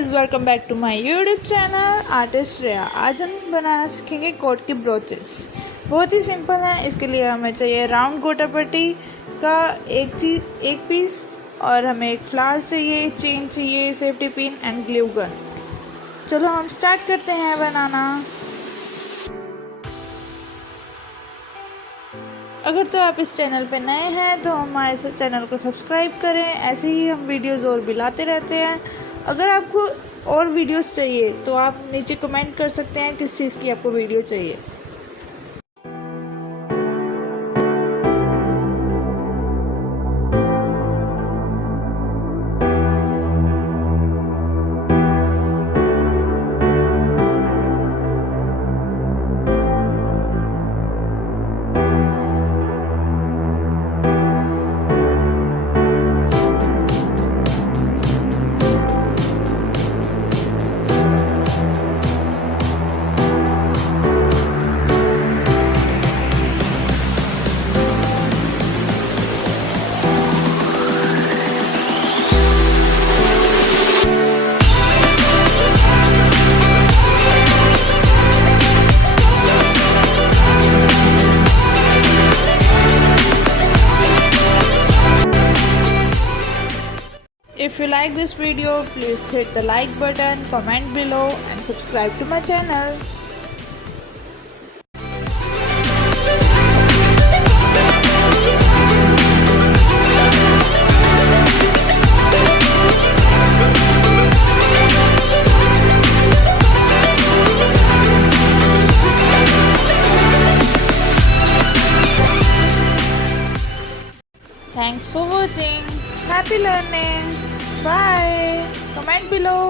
Guys, welcome back to my YouTube channel artist Shreya. आज हम बनाना सीखेंगे कोट की ब्रोचेस। बहुत ही सिंपल है। इसके लिए हमें चाहिए राउंड गोटा पट्टी का एक पीस, और हमें एक फ्लावर चाहिए, चेन चाहिए, safety pin and glue gun. चलो हम स्टार्ट करते हैं बनाना। अगर तो आप इस चैनल पे नए हैं तो हमारे इस चैनल को सब्सक्राइब करें। ऐसे ही हम वीडियोज़ और भी लाते रहते हैं। अगर आपको और वीडियोस चाहिए तो आप नीचे कमेंट कर सकते हैं किस चीज़ की आपको वीडियो चाहिए। If you like this video, please hit the like button, comment below and subscribe to my channel. Thanks for watching. Happy learning. Bye. Comment below.